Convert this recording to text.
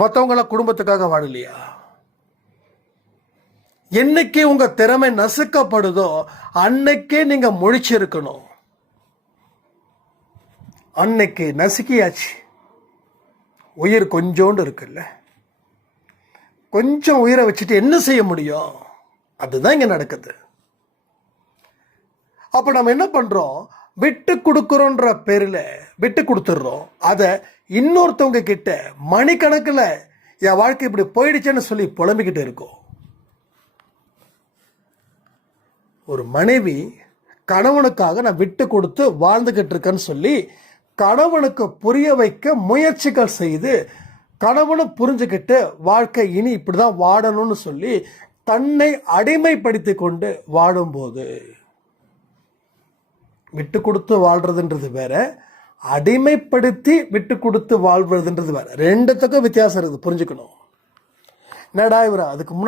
மற்றவங்கள குடும்பத்துக்காக வாழலையா? என்னைக்கு உங்க திறமை நசுக்கப்படுதோ அன்னைக்கே நீங்க முழிச்சிருக்கணும். அன்னைக்கு நசுக்கியாச்சு. உயிர் கொஞ்சோண்டு இருக்குல்ல, கொஞ்சம் உயிரை வச்சுட்டு என்ன செய்ய முடியும்? அதுதான் இங்க நடக்குது. அப்ப நம்ம என்ன பண்றோம்? விட்டு கொடுக்குறோன்ற பேரில் விட்டு கொடுத்துட்றோம். அதை இன்னொருத்தவங்க கிட்ட மணிக்கணக்கில் என் வாழ்க்கை இப்படி போயிடுச்சேன்னு சொல்லி புலம்பிக்கிட்டு இருக்கோம். ஒரு மனைவி கணவனுக்காக நான் விட்டு கொடுத்து வாழ்ந்துகிட்டு இருக்கேன்னு சொல்லி கணவனுக்கு புரிய வைக்க முயற்சிகள் செய்து கணவனும் புரிஞ்சுக்கிட்டு வாழ்க்கை இனி இப்படிதான் வாழணும்னு சொல்லி தன்னை அடிமைப்படுத்தி கொண்டு வாழும்போது, விட்டு கொடுத்து வாழ்றதுன்றது வேற, அடிமைப்படுத்தி விட்டு கொடுத்து வாழ்வதுன்றது வேற. ரெண்டுத்துக்கும் வித்தியாசம் இருக்குது, புரிஞ்சுக்கணும். என்னடா இவரா அதுக்கு